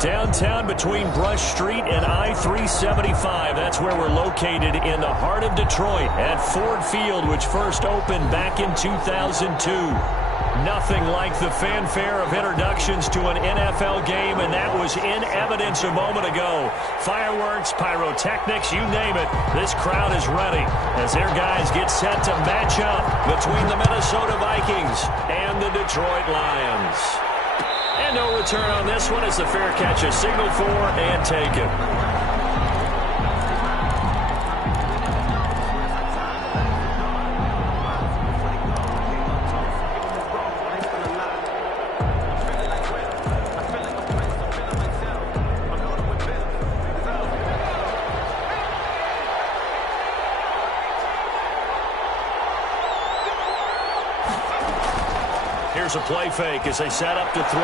Downtown between Brush Street and I-375. That's where we're located in the heart of Detroit at Ford Field, which first opened back in 2002. Nothing like the fanfare of introductions to an NFL game, and that was in evidence a moment ago. Fireworks, pyrotechnics, you name it. This crowd is ready as their guys get set to match up between the Minnesota Vikings and the Detroit Lions. And no return on this one as the fair catch is signaled for and taken. Here's a play fake as they set up to throw.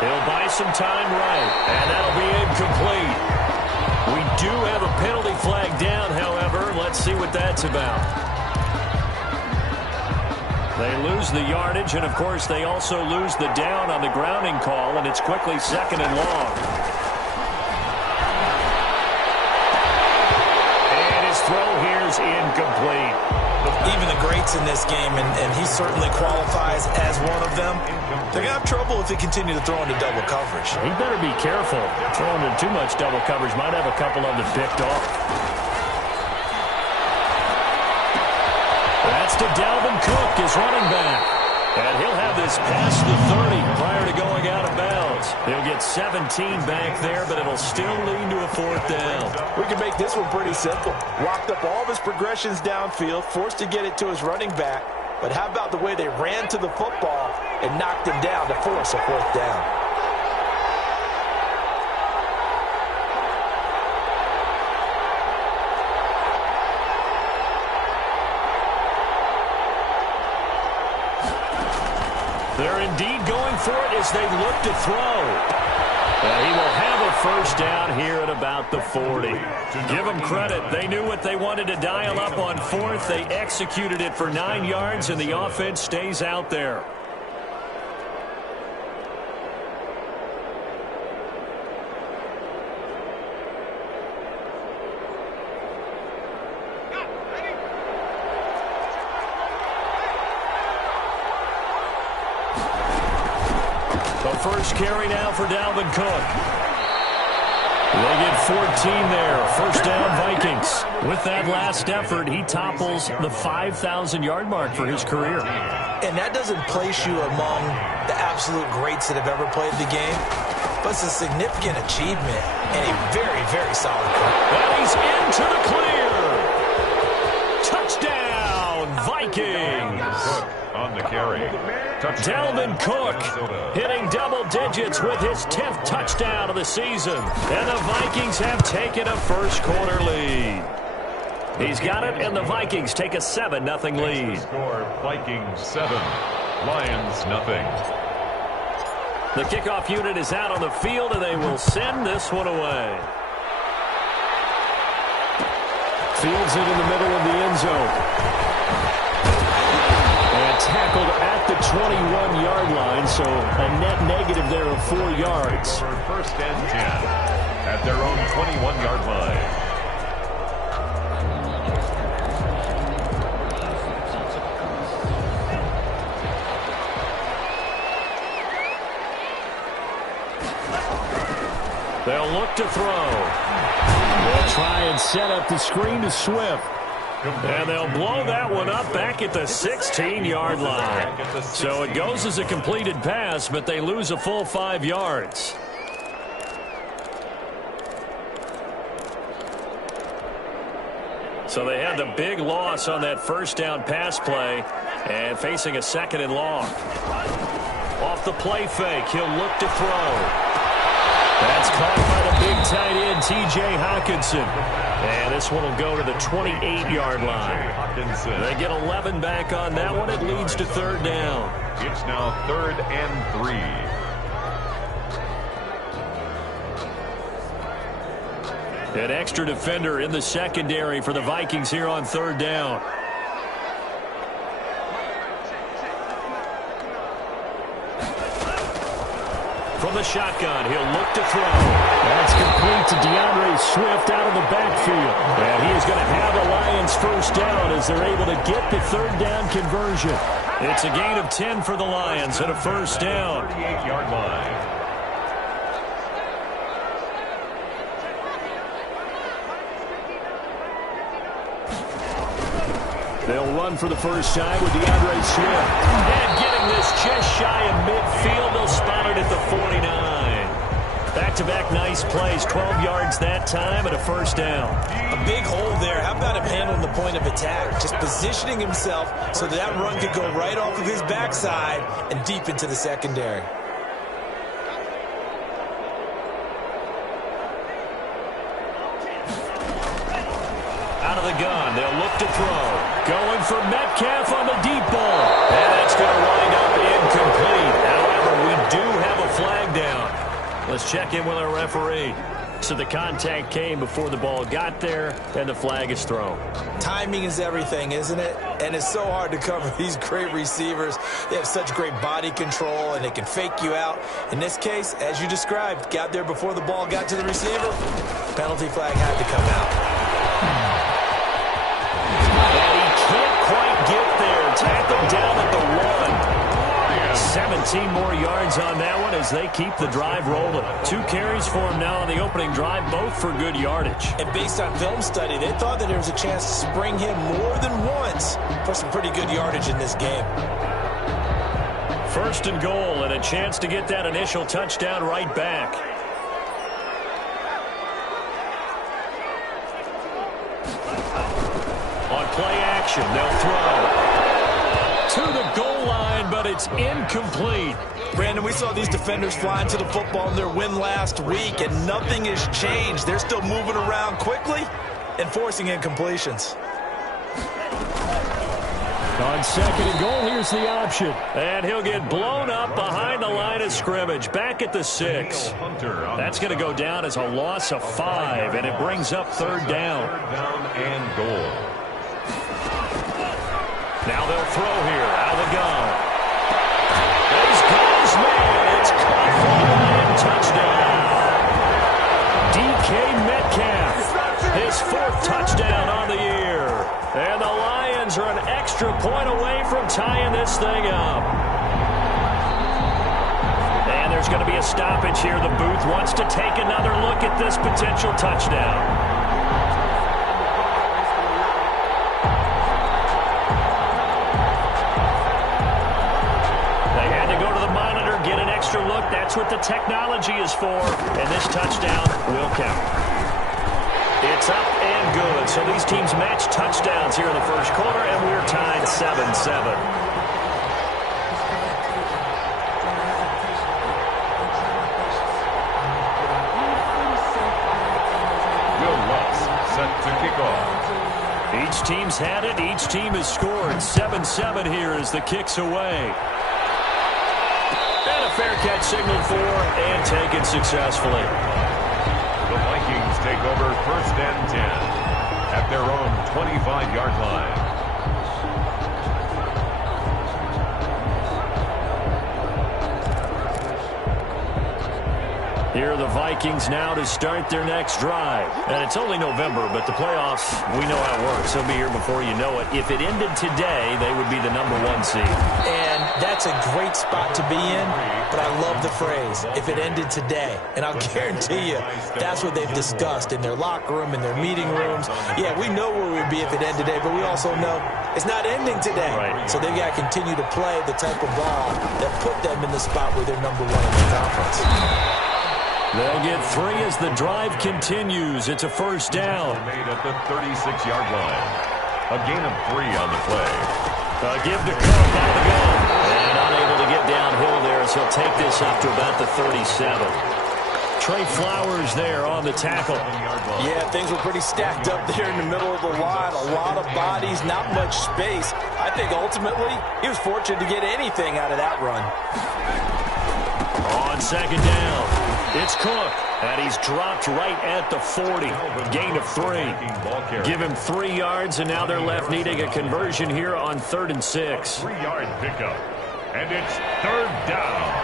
He'll buy some time right, and that'll be incomplete. We do have a penalty flag down, however. Let's see what that's about. They lose the yardage, and, of course, they also lose the down on the grounding call, and it's quickly second and long. And his throw here is incomplete. Even the greats in this game, and he certainly qualifies as one of them, they're going to have trouble if they continue to throw into double coverage. He better be careful. Throwing into too much double coverage might have a couple of them picked off. That's to Dalvin Cook, his running back. And he'll have this past the 30 prior to going out of bounds. He'll get 17 back there, but it'll still lead to a fourth down. We can make this one pretty simple. Walked up all of his progressions downfield, forced to get it to his running back. But how about the way they ran to the football and knocked him down to force a fourth down? They're indeed going for it as they look to throw. And he will have a first down here at about the 40. Give them credit. They knew what they wanted to dial up on fourth. They executed it for 9 yards, and the offense stays out there. First carry now for Dalvin Cook. They get 14 there. First down, Vikings. With that last effort, he topples the 5,000-yard mark for his career. And that doesn't place you among the absolute greats that have ever played the game, but it's a significant achievement and a very, very solid career. And he's into the clear. Touchdown, Vikings. On the carry. Dalvin Cook hitting double digits with his 10th touchdown of the season. And the Vikings have taken a first-quarter lead. He's got it, and the Vikings take a 7-0 lead. Score, Vikings 7, Lions nothing. The kickoff unit is out on the field, and they will send this one away. Fields it in the middle of the end zone. Tackled at the 21-yard line, so a net negative there of 4 yards. For first and 10 at their own 21-yard line. They'll look to throw. They'll try and set up the screen to Swift. And they'll blow that one up back at the 16-yard line. So it goes as a completed pass, but they lose a full 5 yards. So they had the big loss on that first down pass play and facing a second and long. Off the play fake, he'll look to throw. That's caught by the big tight end, T.J. Hockenson. And this one will go to the 28-yard line. They get 11 back on that one. It leads to third down. It's now 3rd and 3. An extra defender in the secondary for the Vikings here on third down. From the shotgun, he'll look to throw. Swift out of the backfield. And he is going to have a Lions first down as they're able to get the third down conversion. It's a gain of 10 for the Lions and a first down. 38-yard line. They'll run for the first time with DeAndre Swift. And getting this just shy of midfield, they'll spot it at the 49. Back-to-back nice plays, 12 yards that time and a first down. A big hole there. How about him handling the point of attack? Just positioning himself so that run could go right off of his backside and deep into the secondary. Out of the gun, they'll look to throw. Going for Metcalf on the deep ball. And that's going to wind up incomplete. However, we do have a flag down. Let's check in with our referee. So the contact came before the ball got there, and the flag is thrown. Timing is everything, isn't it? And it's so hard to cover these great receivers. They have such great body control, and they can fake you out. In this case, as you described, got there before the ball got to the receiver. Penalty flag had to come out. And he can't quite get there. Tackled down at the 1. 17 more yards on that one as they keep the drive rolling. 2 carries for him now on the opening drive, both for good yardage. And based on film study, they thought that there was a chance to spring him more than once for some pretty good yardage in this game. First and goal, and a chance to get that initial touchdown right back. On play action, they'll throw to the goal line, but it's incomplete. Brandon, we saw these defenders flying to the football in their win last week, and nothing has changed. They're still moving around quickly and forcing incompletions. On second and goal, here's the option. And he'll get blown up behind the line of scrimmage, back at the 6. That's going to go down as a loss of 5, and it brings up third down. Third down and goal. Now they'll throw here out of the gun. He's got his man. It's caught for a Lion touchdown. DK Metcalf, his 4th touchdown on the year. And the Lions are an extra point away from tying this thing up. And there's going to be a stoppage here. The booth wants to take another look at this potential touchdown. Look, that's what the technology is for, and this touchdown will count. It's up and good. So these teams match touchdowns here in the first quarter, and we're tied 7-7. Will Lutz set to kick off. Each team's had it. Each team has scored. 7-7 here as the kick's away. And a fair catch signaled for and taken successfully. The Vikings take over first and 10 at their own 25-yard line. Here are the Vikings now to start their next drive. And it's only November, but the playoffs, we know how it works. They'll be here before you know it. If it ended today, they would be the #1 seed. And that's a great spot to be in, but I love the phrase, if it ended today. And I'll guarantee you, that's what they've discussed in their locker room, in their meeting rooms. Yeah, we know where we'd be if it ended today, but we also know it's not ending today. Right. So they've got to continue to play the type of ball that put them in the spot where they're #1 in the conference. They'll get 3 as the drive continues. It's a first down. Made at the 36-yard line. A gain of 3 on the play. Give to Cook out of the gun. And unable to get downhill there as he'll take this up to about the 37. Trey Flowers there on the tackle. Yeah, things were pretty stacked up there in the middle of the line. A lot of bodies, not much space. I think ultimately he was fortunate to get anything out of that run. On second down, it's Cook, and he's dropped right at the 40. Gain of 3. Give him 3 yards, and now they're left needing a conversion here on 3rd and 6. 3-yard pickup, and it's third down.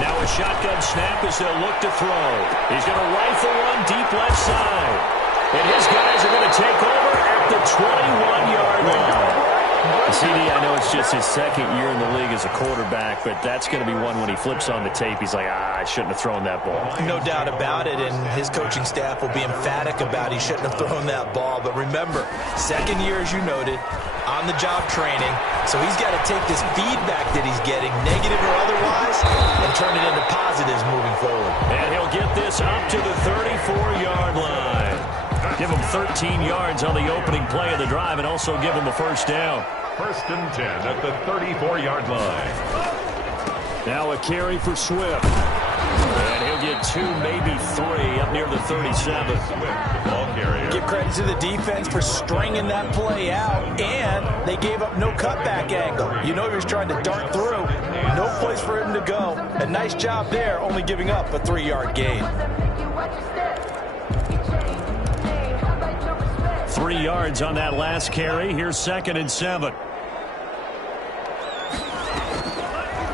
Now a shotgun snap as they'll look to throw. He's going to rifle one deep left side. And his guys are going to take over at the 21-yard line. CD, I know it's just his second year in the league as a quarterback, but that's going to be one when he flips on the tape. He's like, I shouldn't have thrown that ball. No doubt about it, and his coaching staff will be emphatic about he shouldn't have thrown that ball. But remember, second year, as you noted, on-the-job training, so he's got to take this feedback that he's getting, negative or otherwise, and turn it into positives moving forward. And he'll get this up to the 34-yard line. Give him 13 yards on the opening play of the drive and also give him a first down. First and 10 at the 34-yard line. Now a carry for Swift. And he'll get 2, maybe 3 up near the 37. Ball carrier. Give credit to the defense for stringing that play out, and they gave up no cutback angle. You know he was trying to dart through. No place for him to go. A nice job there, only giving up a 3-yard gain. 3 yards on that last carry. Here's 2nd and 7.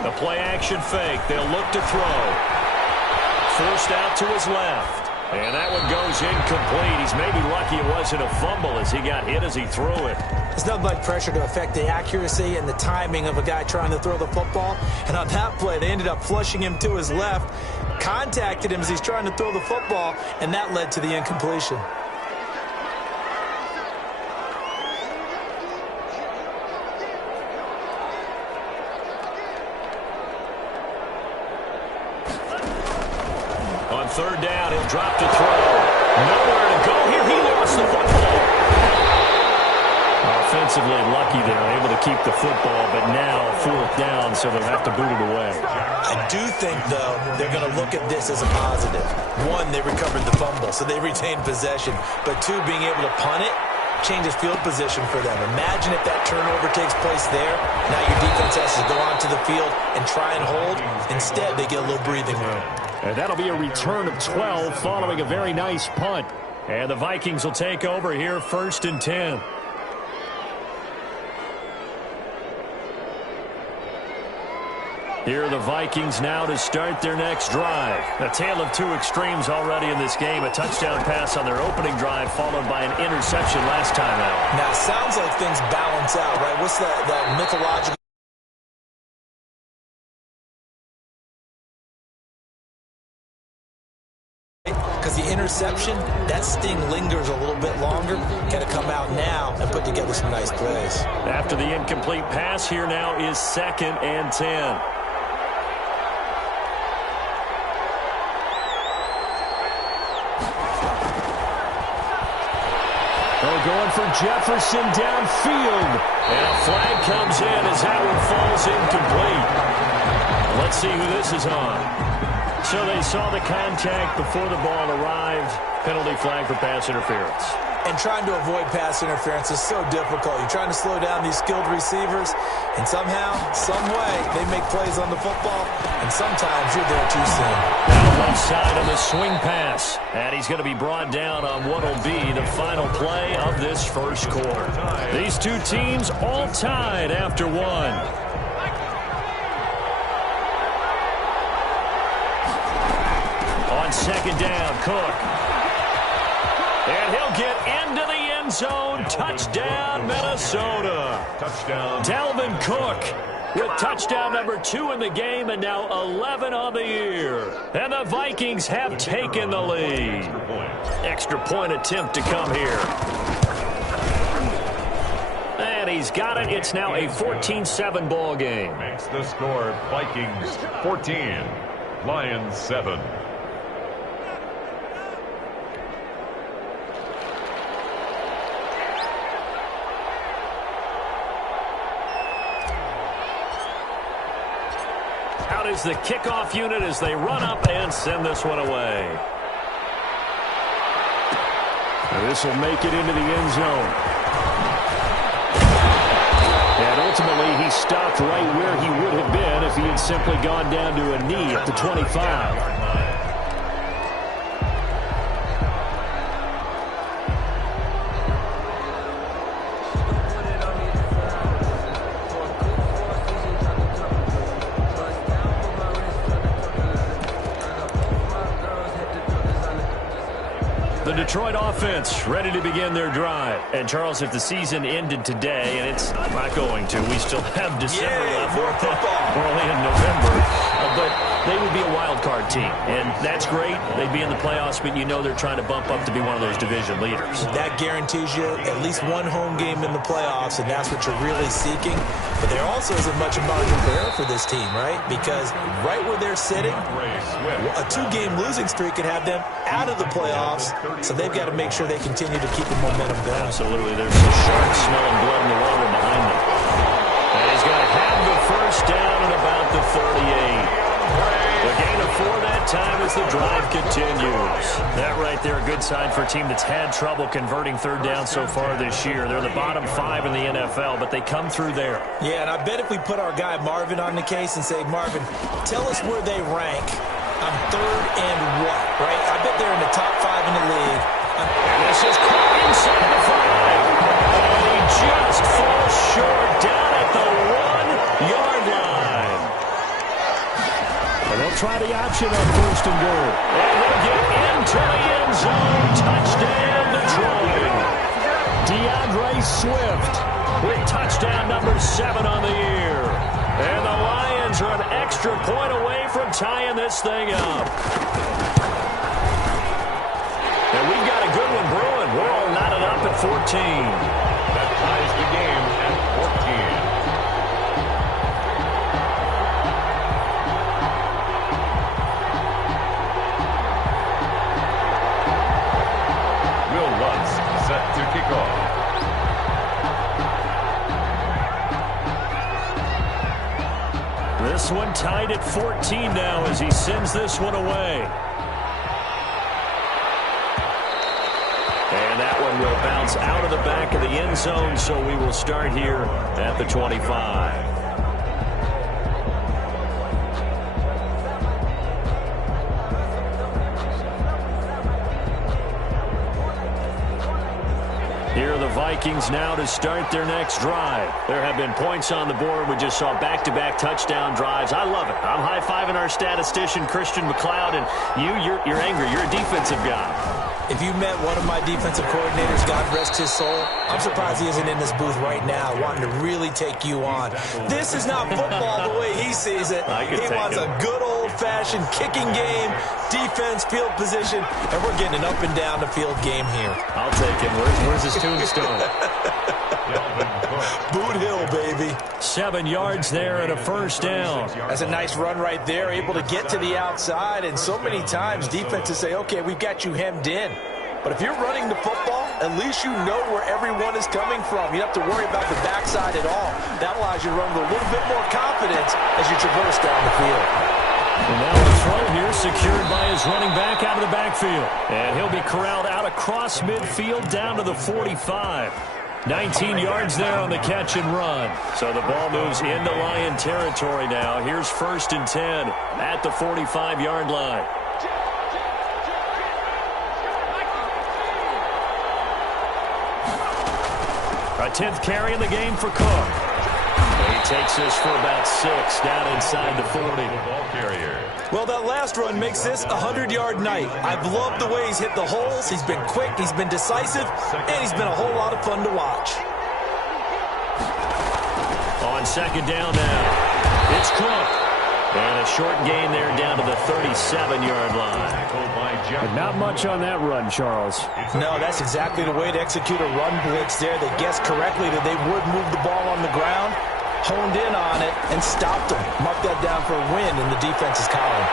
The play-action fake. They'll look to throw. Forced out to his left. And that one goes incomplete. He's maybe lucky it wasn't a fumble as he got hit as he threw it. There's nothing like pressure to affect the accuracy and the timing of a guy trying to throw the football. And on that play, they ended up flushing him to his left, contacted him as he's trying to throw the football, and that led to the incompletion. Third down, he'll drop to throw. Nowhere to go here. He lost the football. Offensively lucky there, able to keep the football, but now 4th down, so they'll have to boot it away. I do think, though, they're going to look at this as a positive. 1, they recovered the fumble, so they retained possession. But 2, being able to punt it changes field position for them. Imagine if that turnover takes place there. Now your defense has to go onto the field and try and hold. Instead, they get a little breathing room. And that'll be a return of 12 following a very nice punt. And the Vikings will take over here 1st and 10. Here are the Vikings now to start their next drive. A tale of 2 extremes already in this game. A touchdown pass on their opening drive followed by an interception last time out. Now, it sounds like things balance out, right? What's that mythological... Because the interception, that sting lingers a little bit longer. Got to come out now and put together some nice plays. After the incomplete pass, here now is 2nd and 10. Oh, going for Jefferson downfield. And a flag comes in as that one falls incomplete. Let's see who this is on. So they saw the contact before the ball arrived. Penalty flag for pass interference. And trying to avoid pass interference is so difficult. You're trying to slow down these skilled receivers, and somehow, some way, they make plays on the football, and sometimes you're there too soon. Now left side of the swing pass. And he's going to be brought down on what will be the final play of this first quarter. These 2 teams all tied after 1. On 2nd down, Cook. And he'll get into the end zone. Touchdown, Minnesota. Touchdown. Dalvin Cook with touchdown number 2 in the game and now 11 on the year. And the Vikings have taken the lead. Extra point attempt to come here. And he's got it. It's now a 14-7 ball game. Makes the score Vikings 14, Lions 7. Out is the kickoff unit as they run up and send this one away. And this will make it into the end zone. And ultimately, he stopped right where he would have been if he had simply gone down to a knee at the 25. Detroit offense ready to begin their drive. And, Charles, if the season ended today, and it's not going to, we still have December left. More football. We're only in November. But they would be a wild card team, and that's great. They'd be in the playoffs, but you know they're trying to bump up to be one of those division leaders. That guarantees you at least one home game in the playoffs, and that's what you're really seeking. But there also isn't much margin for error for this team, right? Because right where they're sitting, a 2-game losing streak could have them out of the playoffs, so they've got to make sure they continue to keep the momentum going. Absolutely. There's some sharks smelling blood in the water behind them. And he's going to have the first down at about the 38. The gain of 4 that time as the drive continues. That right there, a good sign for a team that's had trouble converting third down so far this year. They're the bottom 5 in the NFL, but they come through there. Yeah, and I bet if we put our guy Marvin on the case and say, Marvin, tell us where they rank on third and what, right? I bet they're in the top 5 in the league. This is caught inside the 5. And he just falls short down at the 1-yard line. And they'll try the option on first and goal. And they'll get into the end zone. Touchdown, Detroit. DeAndre Swift with touchdown number 7 on the year. And the Lions are an extra point away from tying this thing up. And we've got a good one brewing. We're all knotted up at 14. That ties the game at 14. Set to kick off. This one tied at 14 now as he sends this one away. And that one will bounce out of the back of the end zone, so we will start here at the 25. Here are the Vikings now to start their next drive. There have been points on the board. We just saw back-to-back touchdown drives. I love it. I'm high-fiving our statistician, Christian McLeod, and you're angry. You're a defensive guy. If you met one of my defensive coordinators, God rest his soul, I'm surprised he isn't in this booth right now wanting to really take you on. This is not football the way he sees it. He wants a good old-fashioned kicking game, defense, field position, and we're getting an up-and-down the field game here. I'll take him. Where's his tombstone? Boot Hill, baby. 7 yards there and a first down. That's a nice run right there, able to get to the outside, and so many times defenses say, okay, we've got you hemmed in. But if you're running the football, at least you know where everyone is coming from. You don't have to worry about the backside at all. That allows you to run with a little bit more confidence as you traverse down the field. And now the throw here secured by his running back out of the backfield. And he'll be corralled out across midfield down to the 45. 19 yards there on the catch and run. So the ball moves into Lion territory now. Here's 1st and 10 at the 45-yard line. A 10th carry in the game for Cook. And he takes this for about 6 down inside the 40. Ball carrier. Well, that last run makes this a 100-yard night. I've loved the way he's hit the holes. He's been quick, he's been decisive, and he's been a whole lot of fun to watch. On 2nd down now, it's Cook. And a short gain there down to the 37-yard line. But not much on that run, Charles. No, that's exactly the way to execute a run blitz there. They guessed correctly that they would move the ball on the ground, honed in on it, and stopped them. Mark that down for a win in the defense's column.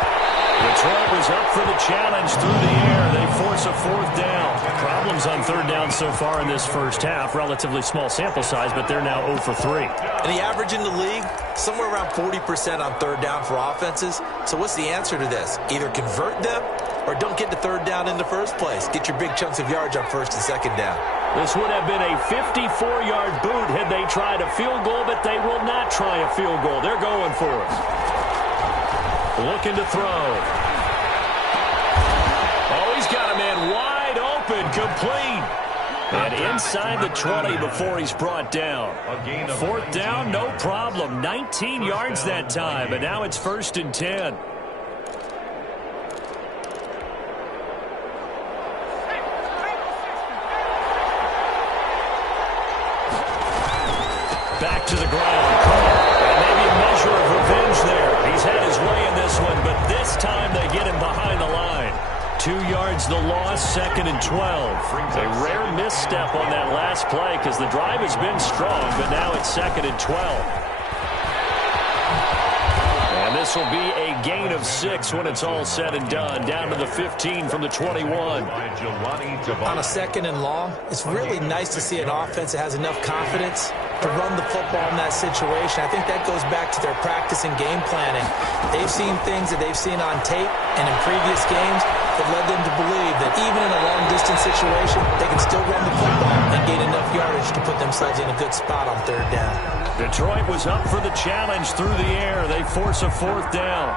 Detroit was up for the challenge through the air. They force a 4th down. Problems on 3rd down so far in this first half. Relatively small sample size, but they're now 0 for 3. And the average in the league, somewhere around 40% on 3rd down for offenses. So what's the answer to this? Either convert them or don't get to 3rd down in the first place. Get your big chunks of yards on 1st and 2nd down. This would have been a 54-yard boot had they tried a field goal, but they will not try a field goal. They're going for it. Looking to throw. Oh, he's got a man wide open, complete. And inside the 20 before he's brought down. 4th down, no problem. 19 yards that time, but now it's 1st and 10. back to the ground. And maybe a measure of revenge there. He's had his way in this one, but this time they get him behind the line. 2 yards the loss, 2nd and 12. A rare misstep on that last play because the drive has been strong, but now it's 2nd and 12. And this will be a gain of 6 when it's all said and done. Down to the 15 from the 21. On a 2nd and long, it's really nice to see an offense that has enough confidence to run the football in that situation. I think that goes back to their practice and game planning. They've seen things that they've seen on tape and in previous games that led them to believe that even in a long-distance situation, they can still run the football and gain enough yardage to put themselves in a good spot on 3rd down. Detroit was up for the challenge through the air. They force a 4th down.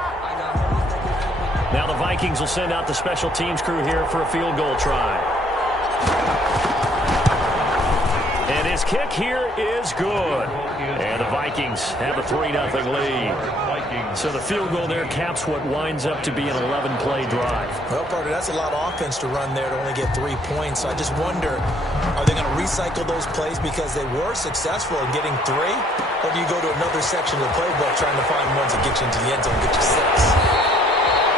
Now the Vikings will send out the special teams crew here for a field goal try. And his kick here is good. And the Vikings have a 3-0 lead. So the field goal there caps what winds up to be an 11-play drive. Well, Carter, that's a lot of offense to run there to only get 3 points. So I just wonder, are they going to recycle those plays because they were successful in getting 3? Or do you go to another section of the playbook trying to find ones that get you into the end zone and get you 6?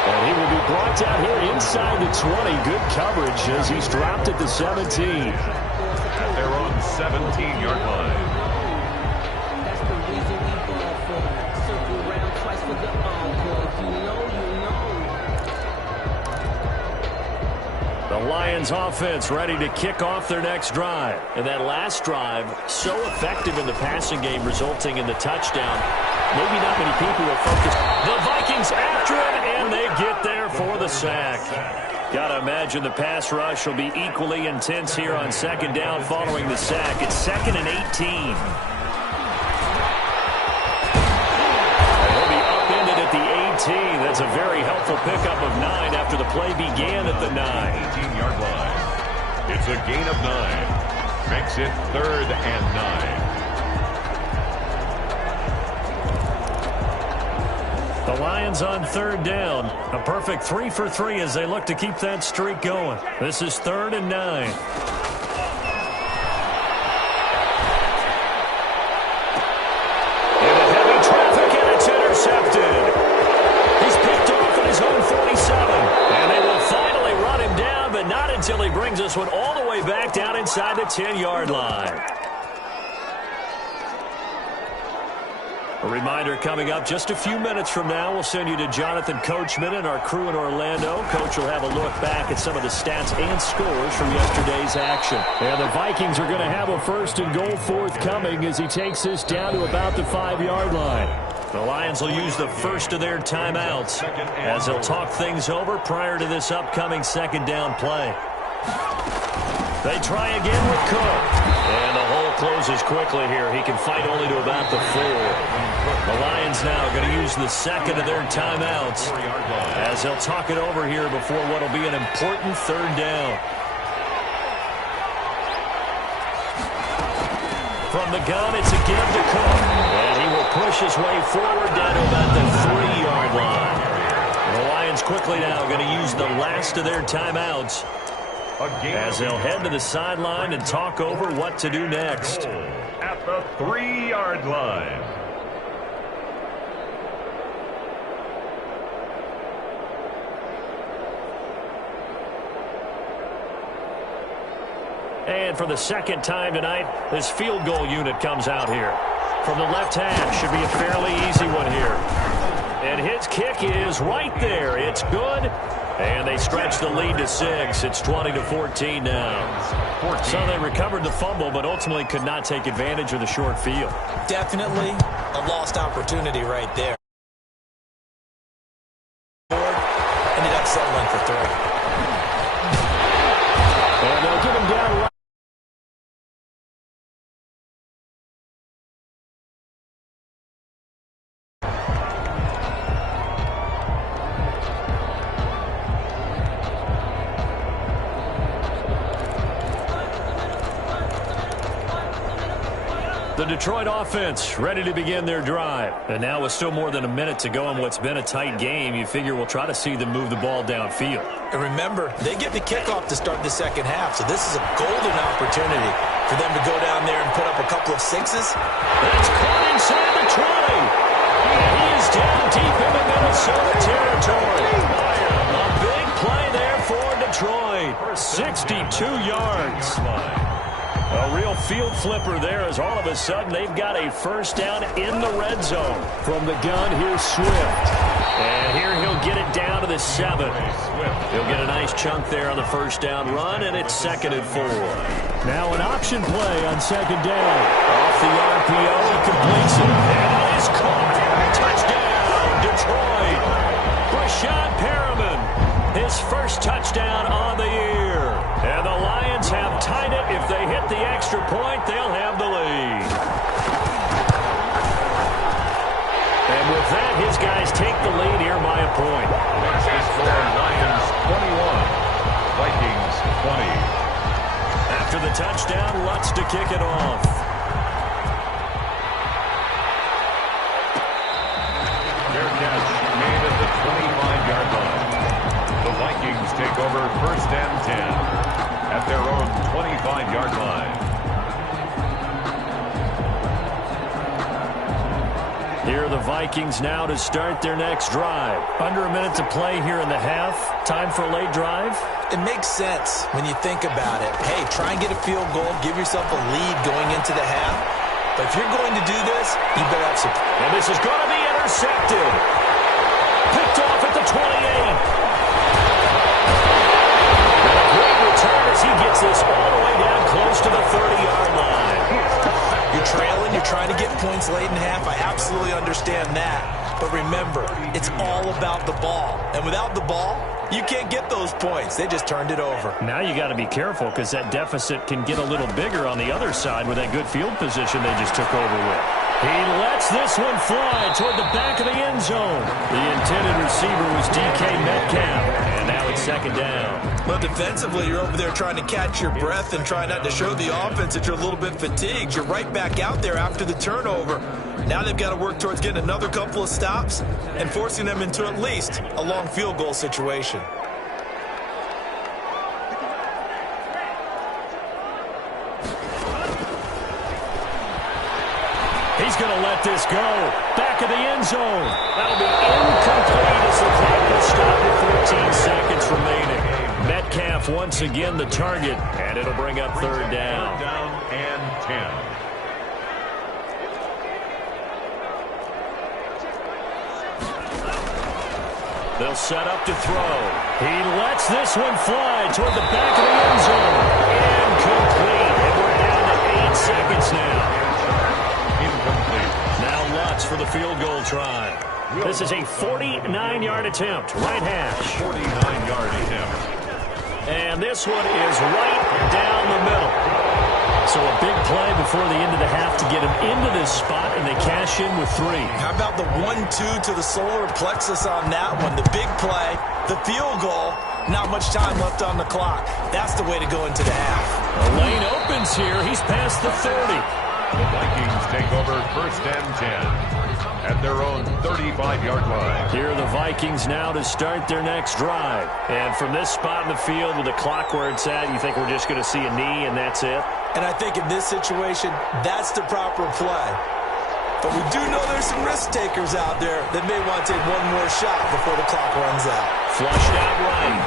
And he will be brought down here inside the 20. Good coverage as he's dropped at the 17. At their own 17-yard line. The Lions offense ready to kick off their next drive. And that last drive, so effective in the passing game, resulting in the touchdown. Maybe not many people will focus. The Vikings after him, and they get there for the sack. Got to imagine the pass rush will be equally intense here on 2nd down following the sack. It's 2nd and 18. He'll be upended at the 18. That's a very helpful pickup of 9 after the play began at the 9. 18-yard line. It's a gain of 9. Makes it 3rd and 9. The Lions on 3rd down. A perfect 3 for 3 as they look to keep that streak going. This is 3rd and 9. Into heavy traffic, and it's intercepted. He's picked off at his own 47. And they will finally run him down, but not until he brings this one all the way back down inside the 10-yard line. A reminder coming up just a few minutes from now, we'll send you to Jonathan Coachman and our crew in Orlando. Coach will have a look back at some of the stats and scores from yesterday's action. And the Vikings are going to have a 1st and goal forthcoming as he takes this down to about the 5-yard line. The Lions will use the first of their timeouts as they'll talk things over prior to this upcoming 2nd down play. They try again with Cook. And the hole closes quickly here. He can fight only to about the 4. The Lions now going to use the 2nd of their timeouts as they'll talk it over here before what will be an important 3rd down. From the gun, it's a give to Cook. And he will push his way forward down to about the 3-yard line. The Lions quickly now going to use the last of their timeouts as they'll head to the sideline and talk over what to do next. At the 3-yard line. And for the 2nd time tonight, this field goal unit comes out here. From the left hash, should be a fairly easy one here. And his kick is right there. It's good. And they stretch the lead to 6. It's 20-14 now. So they recovered the fumble, but ultimately could not take advantage of the short field. Definitely a lost opportunity right there. Ended up settling for 3. And they'll give him down right. The Detroit offense ready to begin their drive. And now with still more than a minute to go in what's been a tight game, you figure we'll try to see them move the ball downfield. And remember, they get the kickoff to start the 2nd half, so this is a golden opportunity for them to go down there and put up a couple of sixes. That's caught inside the 20. And he is down deep into Minnesota territory. A big play there for Detroit. 62 yards. A real field flipper there as all of a sudden they've got a first down in the red zone. From the gun, here's Swift. And here he'll get it down to the 7. He'll get a nice chunk there on the first down run, and it's 2nd and 4. Now an option play on 2nd down. Off the RPO, he completes it. And it is caught. Touchdown, Detroit. Rashad Perriman, his first touchdown on the year. And the Lions have tied it. If they hit the extra point, they'll have the lead. And with that, his guys take the lead here by a point. Next is for Lions 21, Vikings 20. After the touchdown, Lutz to kick it off. Fair catch made at the 25-yard line. The Vikings take over 1st and 10 at their own 25-yard line. Here are the Vikings now to start their next drive. Under a minute to play here in the half. Time for a late drive. It makes sense when you think about it. Hey, try and get a field goal. Give yourself a lead going into the half. But if you're going to do this, you better have some. And this is going to be intercepted. Picked off at the 28. And a great return as he gets this all the way down close to the 30-yard line. You're trailing. You're trying to get points late in half. I absolutely understand that. But remember, it's all about the ball. And without the ball, you can't get those points. They just turned it over. Now you got to be careful because that deficit can get a little bigger on the other side with that good field position they just took over with. He lets this one fly toward the back of the end zone. The intended receiver was DK Metcalf. And now it's 2nd down. Well, defensively, you're over there trying to catch your breath and try not to show the offense that you're a little bit fatigued. You're right back out there after the turnover. Now they've got to work towards getting another couple of stops and forcing them into at least a long field goal situation. He's going to let this go. Back of the end zone. That'll be incomplete as the clock will stop with 14 seconds remaining. Metcalf once again the target, and it'll bring up 3rd down. 3rd down and 10. They'll set up to throw. He lets this one fly toward the back of the end zone. Incomplete. And we're down to 8 seconds now. Incomplete. Now Lutz for the field goal try. This is a 49-yard attempt. Right hash. 49-yard attempt. And this one is right down the middle. So a big play before the end of the half to get him into this spot, and they cash in with 3. How about the 1-2 to the solar plexus on that one? The big play, the field goal, not much time left on the clock. That's the way to go into the half. The lane opens here. He's past the 30. The Vikings take over 1st and 10 at their own 35-yard line. Here are the Vikings now to start their next drive. And from this spot in the field with the clock where it's at, you think we're just going to see a knee and that's it? And I think in this situation, that's the proper play. But we do know there's some risk takers out there that may want to take one more shot before the clock runs out. Flushed out right.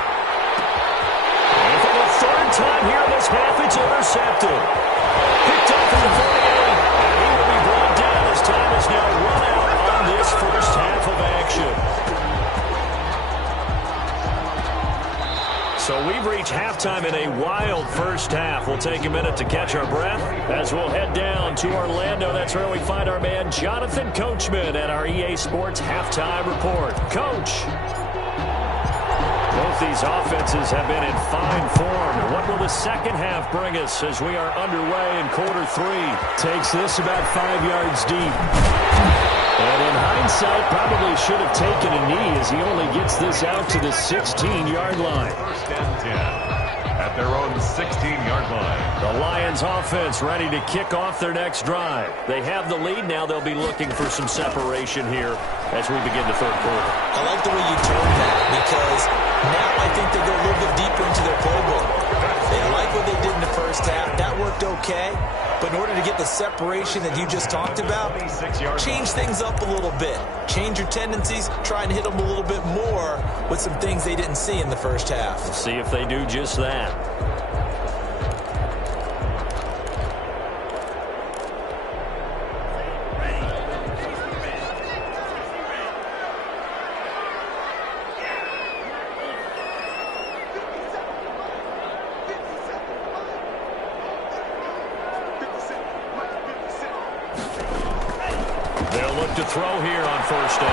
And for the 3rd time here in this half, it's intercepted. Picked up from the 48. And he will be brought down as time is now run out on this first half of action. So we've reached halftime in a wild first half. We'll take a minute to catch our breath as we'll head down to Orlando. That's where we find our man Jonathan Coachman at our EA Sports Halftime Report. Coach. Both these offenses have been in fine form. What will the second half bring us as we are underway in quarter 3? Takes this about 5 yards deep. And in hindsight, probably should have taken a knee as he only gets this out to the 16-yard line. 1st and 10 at their own 16-yard line. The Lions offense ready to kick off their next drive. They have the lead now. They'll be looking for some separation here as we begin the 3rd quarter. I like the way you turned that because now I think they go a little bit deeper into their playbook. They like what they did in the first first half. That worked okay. But in order to get the separation that you just talked about, change things up a little bit. Change your tendencies. Try and hit them a little bit more with some things they didn't see in the first half. Let's see if they do just that. They'll look to throw here on first down.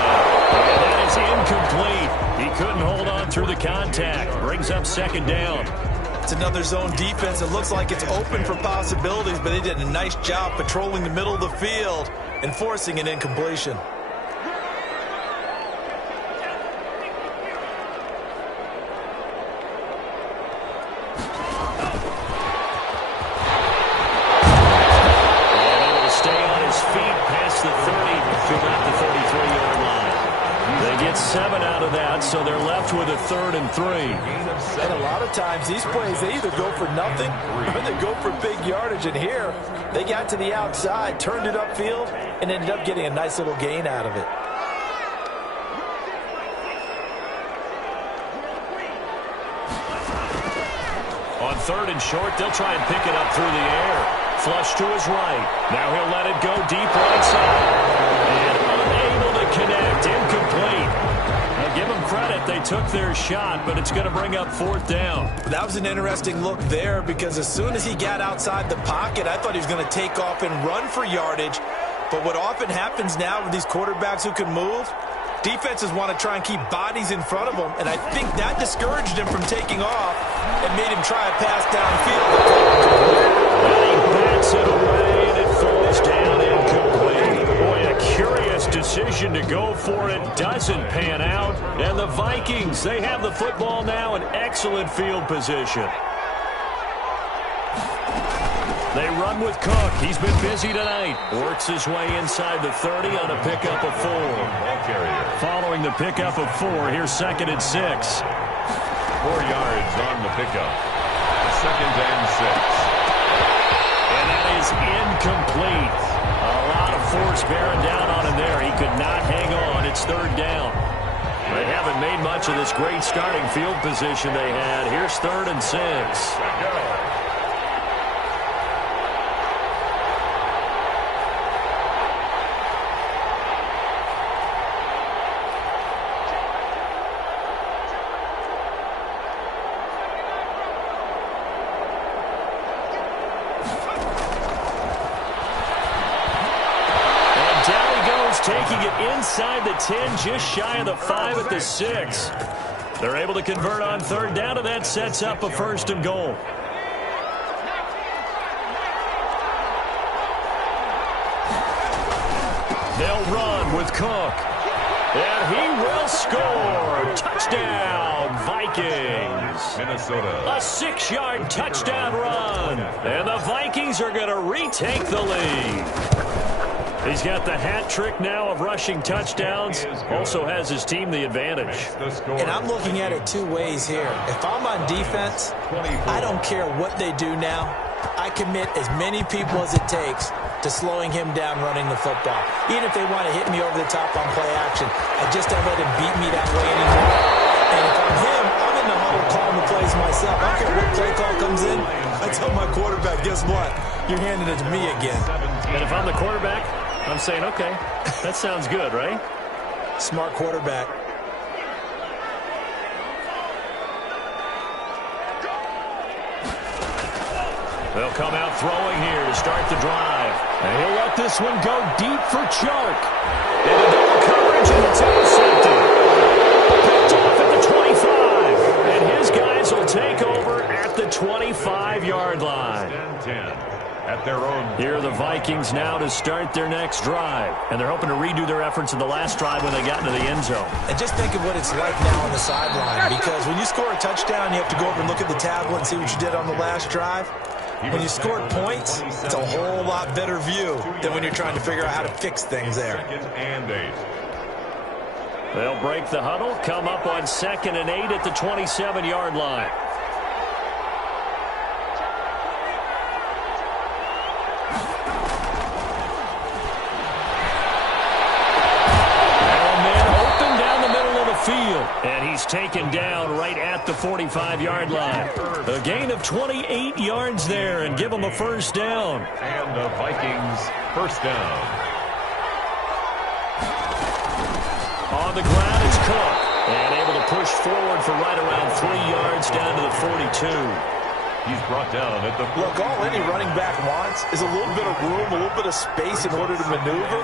And that is incomplete. He couldn't hold on through the contact. Brings up second down. It's another zone defense. It looks like it's open for possibilities, but they did a nice job patrolling the middle of the field and forcing an incompletion. So they're left with a 3rd and 3. And a lot of times these plays, they either go for nothing or they go for big yardage. And here, they got to the outside, turned it upfield, and ended up getting a nice little gain out of it. On 3rd and short, they'll try and pick it up through the air. Flush to his right. Now he'll let it go deep right side. And unable to connect. Incomplete. Give them credit. They took their shot, but it's going to bring up 4th down. That was an interesting look there because as soon as he got outside the pocket, I thought he was going to take off and run for yardage. But what often happens now with these quarterbacks who can move, defenses want to try and keep bodies in front of them, and I think that discouraged him from taking off and made him try a pass downfield. And he bats it away, and it falls down incomplete. Boy, a curious decision to go for it. Doesn't pan out. And the Vikings, they have the football now in excellent field position. They run with Cook. He's been busy tonight. Works his way inside the 30 on a pickup of 4. Following the pickup of 4, here's 2nd and 6. 4 yards on the pickup. 2nd and 6. And that is incomplete. A lot of force bearing down on him there. He could not hang on. It's 3rd down. They haven't made much of this great starting field position they had. Here's 3rd and 6. Taking it inside the 10, just shy of the 5 at the 6. They're able to convert on 3rd down, and that sets up a 1st and goal. They'll run with Cook. And he will score. Touchdown, Vikings. Minnesota. A 6-yard touchdown run. And the Vikings are going to retake the lead. He's got the hat trick now of rushing touchdowns. Also has his team the advantage. And I'm looking at it 2 ways here. If I'm on defense, I don't care what they do now. I commit as many people as it takes to slowing him down running the football. Even if they want to hit me over the top on play action, I just don't let him beat me that way anymore. And if I'm him, I'm in the huddle calling the plays myself. I don't care what play call comes in. I tell my quarterback, guess what? You're handing it to me again. And if I'm the quarterback, I'm saying, okay, that sounds good, right? Smart quarterback. They'll come out throwing here to start the drive. And he'll let this one go deep for Chark. Into double coverage and it's intercepted. Picked off at the 25. And his guys will take over at the 25-yard line. 10-10. At their own. Here are the Vikings now to start their next drive. And they're hoping to redo their efforts in the last drive when they got into the end zone. And just think of what it's like now on the sideline. Because when you score a touchdown, you have to go over and look at the tablet and see what you did on the last drive. When you scored points, it's a whole lot better view than when you're trying to figure out how to fix things there. 2nd and 8. They'll break the huddle, come up on 2nd and 8 at the 27-yard line. And he's taken down right at the 45-yard line. A gain of 28 yards there and give him a first down. And the Vikings first down. On the ground, it's Cook. And able to push forward for right around 3 yards down to the 42. He's brought down at the... Look, all any running back wants is a little bit of room, a little bit of space in order to maneuver.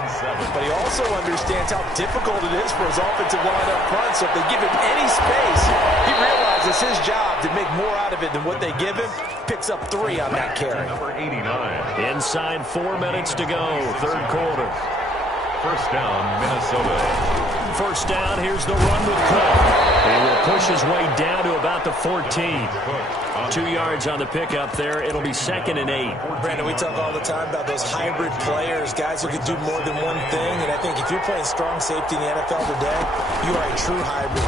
But he also understands how difficult it is for his offensive line up front. So if they give him any space, he realizes his job to make more out of it than what they give him. Picks up 3 on that carry. Number 89. Inside 4 minutes to go, third quarter. First down, Minnesota. First down, here's the run with Cook. He will push his way down to about the 14. 2 yards on the pickup there. It'll be 2nd and 8. Brandon, we talk all the time about those hybrid players, guys who can do more than one thing. And I think if you're playing strong safety in the NFL today, you are a true hybrid.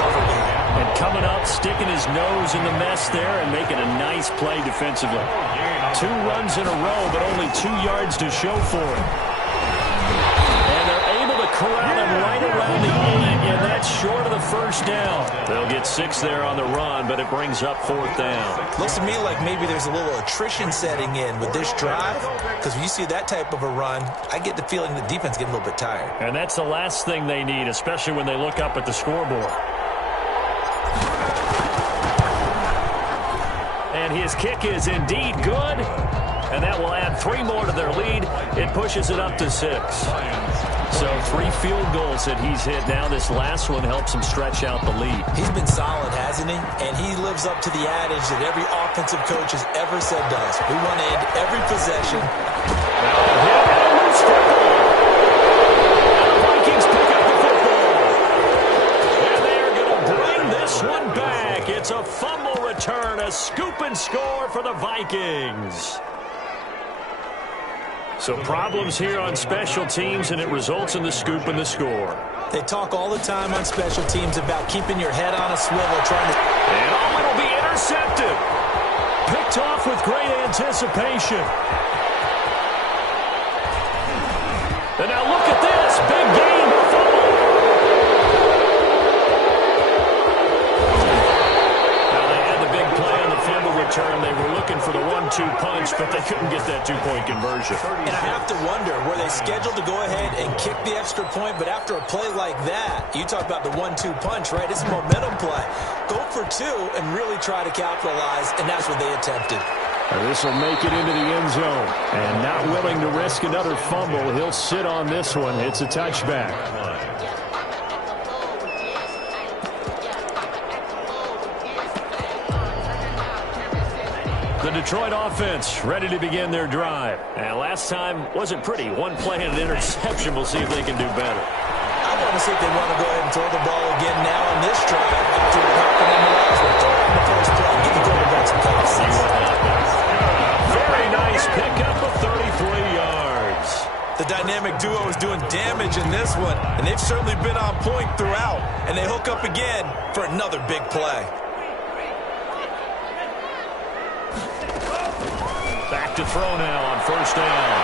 Cover game. And coming up, sticking his nose in the mess there and making a nice play defensively. 2 runs in a row, but only 2 yards to show for it. And they're able to corral him right around the 8, and that's short of the first down. They'll get 6 there on the run, but it brings up 4th down. Looks to me like maybe there's a little attrition setting in with this drive, because when you see that type of a run, I get the feeling the defense getting a little bit tired. And that's the last thing they need, especially when they look up at the scoreboard. And his kick is indeed good. And that will add 3 more to their lead. It pushes it up to 6. So 3 field goals that he's hit now. This last one helps him stretch out the lead. He's been solid, hasn't he? And he lives up to the adage that every offensive coach has ever said to us. We want to end every possession. Vikings pick up the football. And they're going to bring this one back. It's a fumble return, a scoop and score for the Vikings. So problems here on special teams, and it results in the scoop and the score. They talk all the time on special teams about keeping your head on a swivel, trying to... And it'll be intercepted. Picked off with great anticipation. And now look at this. Big game. Now they had the big play on the fumble return. They were looking for the 1-2 punch, but they couldn't get that 2-point conversion. And I have to wonder, were they scheduled to go ahead and kick the extra point, but after a play like that, you talk about the 1-2 punch, right? It's a momentum play. Go for 2 and really try to capitalize, and that's what they attempted. This will make it into the end zone. And not willing to risk another fumble, he'll sit on this one. It's a touchback. The Detroit offense ready to begin their drive. And last time wasn't pretty. 1 play and an interception. We'll see if they can do better. I want to see if they want to go ahead and throw the ball again now on this drive after what happened in the last one. Throw it on the first play. Give the quarterback some confidence. Very nice pickup of 33 yards. The dynamic duo is doing damage in this one, and they've certainly been on point throughout. And they hook up again for another big play. Back to throw now on first down.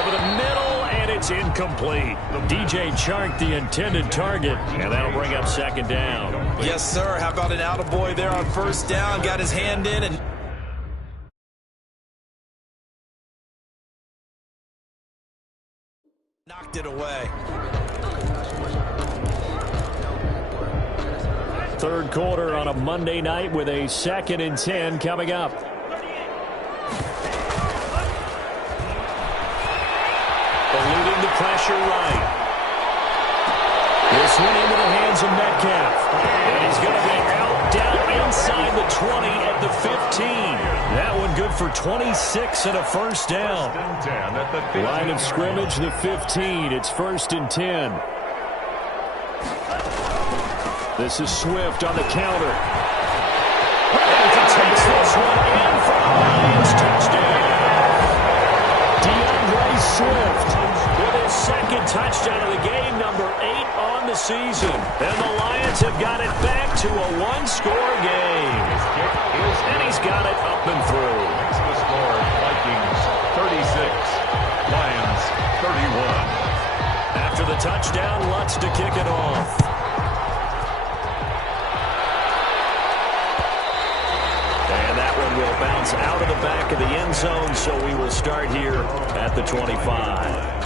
Over the middle, and it's incomplete. DJ Chark, the intended target, and that'll bring up 2nd down. Yes, sir. How about an attaboy there on first down? Got his hand in and knocked it away. Third quarter on a Monday night with a 2nd and 10 coming up. Eluding the pressure right. This one into the hands of Metcalf. And he's going to be out down inside the 20 at the 15. That one good for 26 and a first down. Line of scrimmage, the 15. It's 1st and 10. This is Swift on the counter. And he takes this one in for a Lions touchdown. DeAndre Swift with his 2nd touchdown of the game, number 8 on the season. And the Lions have got it back to a 1-score game. And he's got it up and through. Makes the score Vikings 36, Lions 31. After the touchdown. Lutz to kick it off. And that one will bounce out of the back of the end zone, so we will start here at the 25.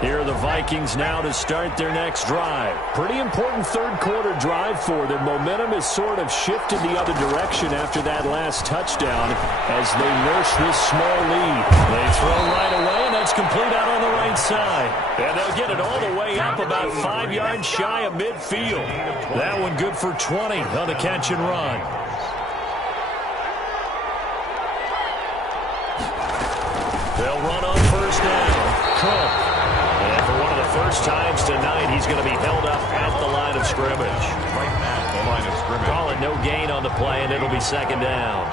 Here are the Vikings now to start their next drive. Pretty important third-quarter drive for them. Momentum has sort of shifted the other direction after that last touchdown as they nurse this small lead. They throw right away, and that's complete out on the right side. And they'll get it all the way up about 5 yards shy of midfield. That one good for 20 on the catch and run. They'll run on first down. Cook. And for one of the first times tonight, he's going to be held up at the line of scrimmage. Right at the line of scrimmage. Call it no gain on the play, and it'll be second down.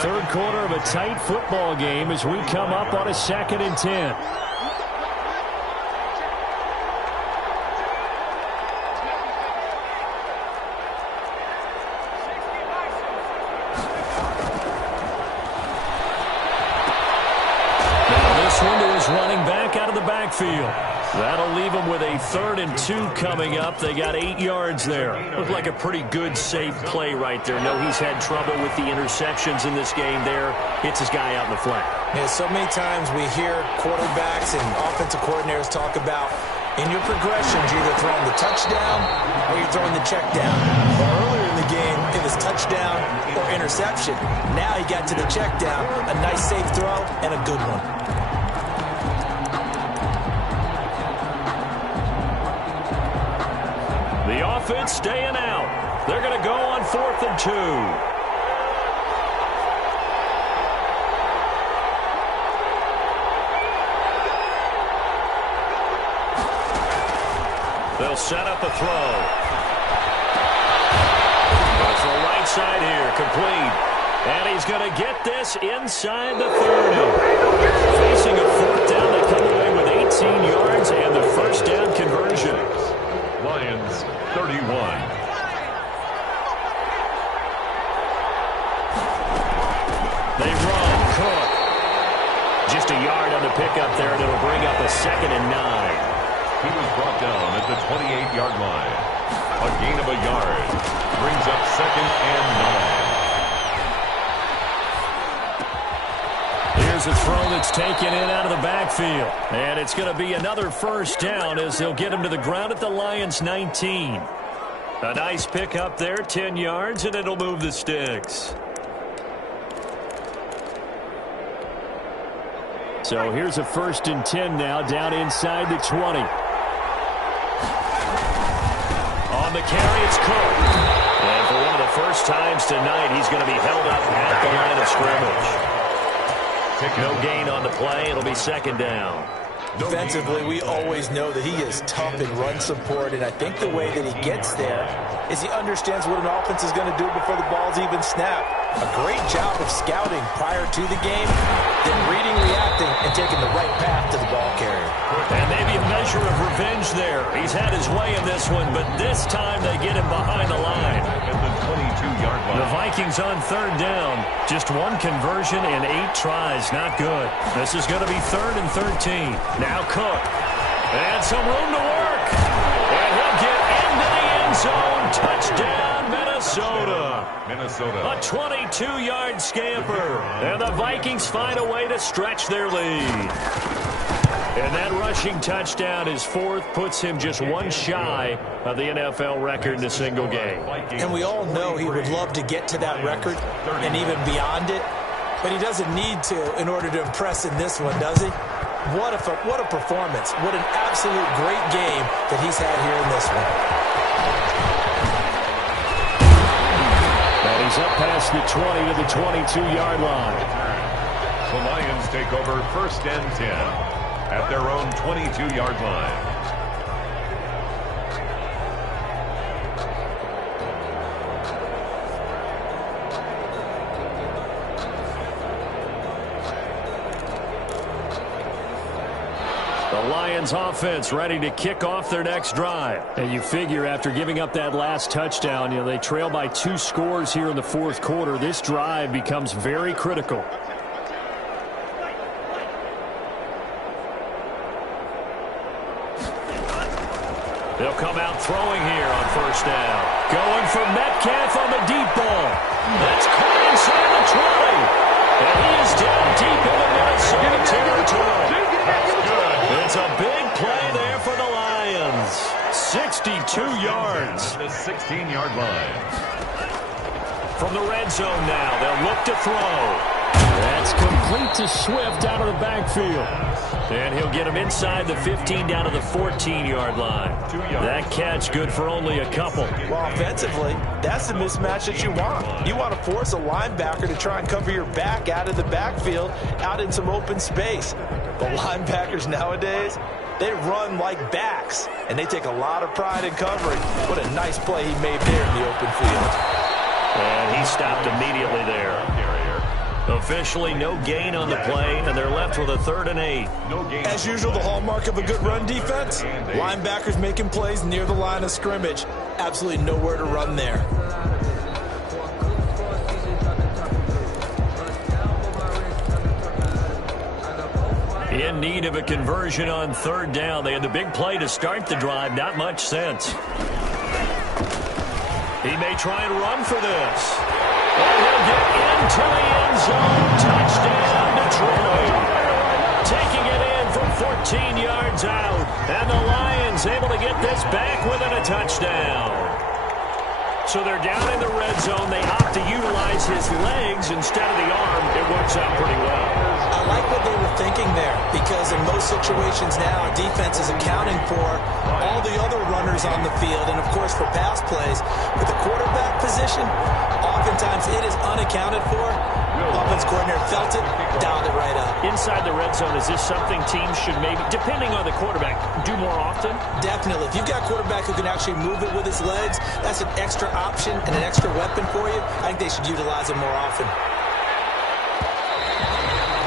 Third quarter of a tight football game as we come up on a 2nd and 10. Running back out of the backfield. That'll leave them with a 3rd and 2 coming up. They got 8 yards there. Looked like a pretty good, safe play right there. No, he's had trouble with the interceptions in this game there. Hits his guy out in the flat. Yeah, so many times we hear quarterbacks and offensive coordinators talk about in your progressions, you're either throwing the touchdown or you're throwing the check down. Well, earlier in the game, it was touchdown or interception. Now he got to the check down. A nice, safe throw and a good one. The offense staying out. They're going to go on 4th and 2. They'll set up a throw. Goes to the right side here, complete. And he's going to get this inside the 30. Facing a 4th down, they come away with 18 yards and the first down conversion. Lions 31. They run. Cook. Just a yard on the pickup there, and it'll bring up a 2nd and 9. He was brought down at the 28-yard line. A gain of a yard. Brings up 2nd and 9. Here's a throw that's taken in out of the backfield. And it's going to be another first down as they'll get him to the ground at the Lions' 19. A nice pickup there, 10 yards, and it'll move the sticks. So here's a 1st and 10 now, down inside the 20. On the carry, it's Cook. And for one of the first times tonight, he's going to be held up at the line of scrimmage. No gain on the play. It'll be 2nd down. Defensively, we always know that he is tough in run support, and I think the way that he gets there is he understands what an offense is going to do before the ball's even snapped. A great job of scouting prior to the game, then reading, reacting, and taking the right path to the ball carrier. And maybe a measure of revenge there. He's had his way in this one, but this time they get him behind the line. At the 22-yard line. The Vikings on 3rd down. Just one conversion and 8 tries. Not good. This is going to be 3rd and 13. Now Cook. And some room to work. And he'll get into the end zone. Touchdown, Minnesota. A 22-yard scamper. And the Vikings find a way to stretch their lead. And that rushing touchdown is 4th, puts him just one shy of the NFL record in a single game. And we all know he would love to get to that record and even beyond it, but he doesn't need to in order to impress in this one, does he? What a performance. What an absolute great game that he's had here in this one. And he's up past the 20 to the 22-yard line. The Lions take over 1st and 10. At their own 22-yard line. The Lions offense ready to kick off their next drive. And you figure after giving up that last touchdown, they trail by 2 scores here in the 4th quarter. This drive becomes very critical. They'll come out throwing here on first down. Going for Metcalf on the deep ball. That's caught inside the 20. And he is down deep in the Minnesota territory. It's a big play there for the Lions. 62 yards. The 16-yard line. From the red zone now, they'll look to throw. That's complete to Swift out of the backfield. And he'll get him inside the 15 down to the 14-yard line. That catch good for only a couple. Well, offensively, that's the mismatch that you want. You want to force a linebacker to try and cover your back out of the backfield, out in some open space. The linebackers nowadays, they run like backs, and they take a lot of pride in covering. What a nice play he made there in the open field. And he stopped immediately there. Officially no gain on the play, and they're left with a 3rd and 8. As usual, the hallmark of a good run defense, linebackers making plays near the line of scrimmage. Absolutely nowhere to run there. In need of a conversion on 3rd down. They had the big play to start the drive. Not much sense. He may try and run for this. And he'll get into the end zone. Touchdown, Detroit. Taking it in from 14 yards out. And the Lions able to get this back within a touchdown. So they're down in the red zone. They opt to utilize his legs instead of the arm. It works out pretty well. I like what they were thinking there, because in most situations now, defense is accounting for all the other runners on the field and, of course, for pass plays. But the quarterback position, oftentimes it is unaccounted for. Offense coordinator felt it, dialed it right up. Inside the red zone, is this something teams should maybe, depending on the quarterback, do more often? Definitely. If you've got a quarterback who can actually move it with his legs, that's an extra option and an extra weapon for you. I think they should utilize it more often.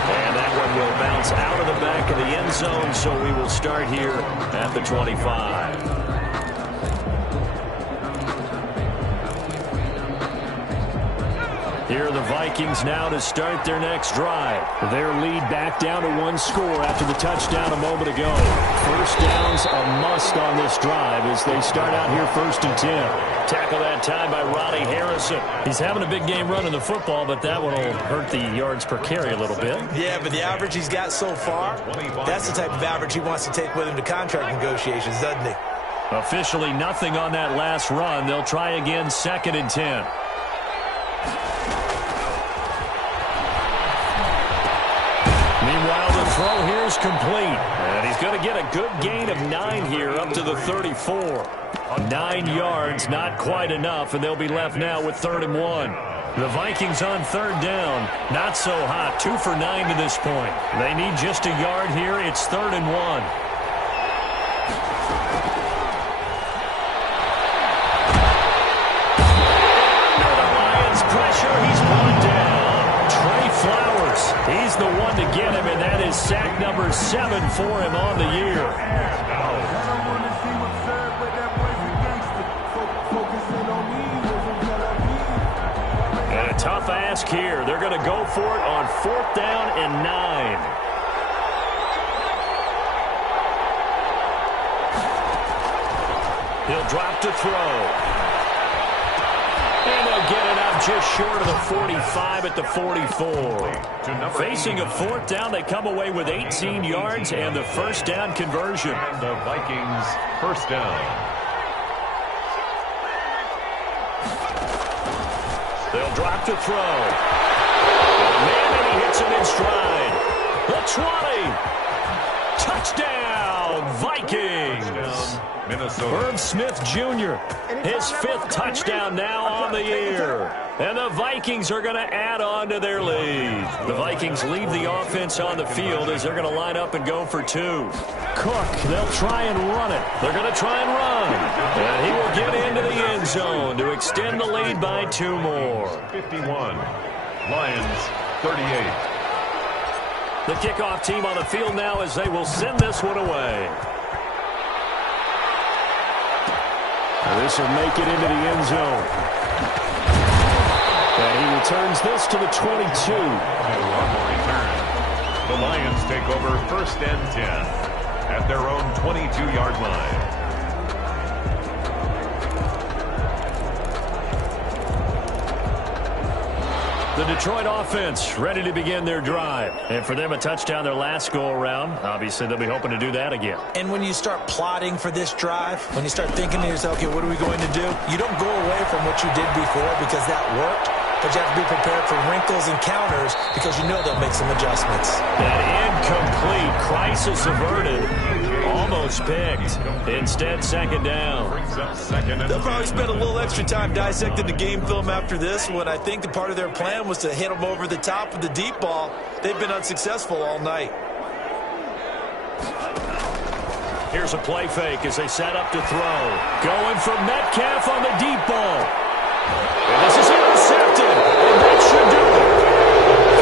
And that one will bounce out of the back of the end zone, so we will start here at the 25. Here are the Vikings now to start their next drive. Their lead back down to 1 score after the touchdown a moment ago. First down's a must on this drive as they start out here 1st and 10. Tackle that time by Ronnie Harrison. He's having a big game running the football, but that one will hurt the yards per carry a little bit. Yeah, but the average he's got so far, that's the type of average he wants to take with him to contract negotiations, doesn't he? Officially nothing on that last run. They'll try again 2nd and 10. Meanwhile, the throw here is complete. And he's going to get a good gain of 9 here up to the 34. 9 yards, not quite enough, and they'll be left now with 3rd and 1. The Vikings on 3rd down. Not so hot. 2 for 9 to this point. They need just a yard here. It's 3rd and 1. He's the one to get him, and that is sack number 7 for him on the year. And a tough ask here. They're going to go for it on 4th down and 9. He'll drop to throw. And they'll get it up just short of the 45 at the 44. Facing a 4th down, they come away with 18 yards and the first down conversion. The Vikings first down. They'll drop to throw. Man, and he hits him in stride. The 20. Touchdown, Vikings. Minnesota. Irv Smith Jr., his 5th touchdown now on the year. And the Vikings are going to add on to their lead. The Vikings leave the offense on the field as they're going to line up and go for 2. Cook, they'll try and run it. They're going to try and run. And he will get into the end zone to extend the lead by 2 more. 51. Lions 38. The kickoff team on the field now as they will send this one away. This will make it into the end zone. And he returns this to the 22. Return. The Lions take over 1st and 10 at their own 22-yard line. The Detroit offense ready to begin their drive. And for them, a touchdown their last go-around. Obviously, they'll be hoping to do that again. And when you start plotting for this drive, when you start thinking to yourself, okay, what are we going to do? You don't go away from what you did before because that worked. But you have to be prepared for wrinkles and counters because you know they'll make some adjustments. That incomplete, crisis averted, almost picked. Instead, second down. They'll probably spend a little extra time dissecting the game film after this one. I think the part of their plan was to hit them over the top of the deep ball. They've been unsuccessful all night. Here's a play fake as they set up to throw. Going for Metcalf on the deep ball. And this is intercepted, and that should do it.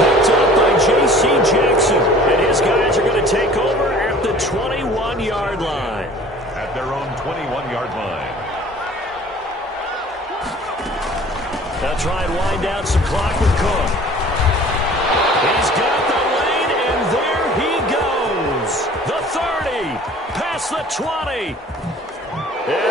Picked up by J.C. Jackson, and his guys are going to take over at the 21-yard line. At their own 21-yard line. Now try and wind down some clock with Cook. He's got the lane, and there he goes. The 30, past the 20. And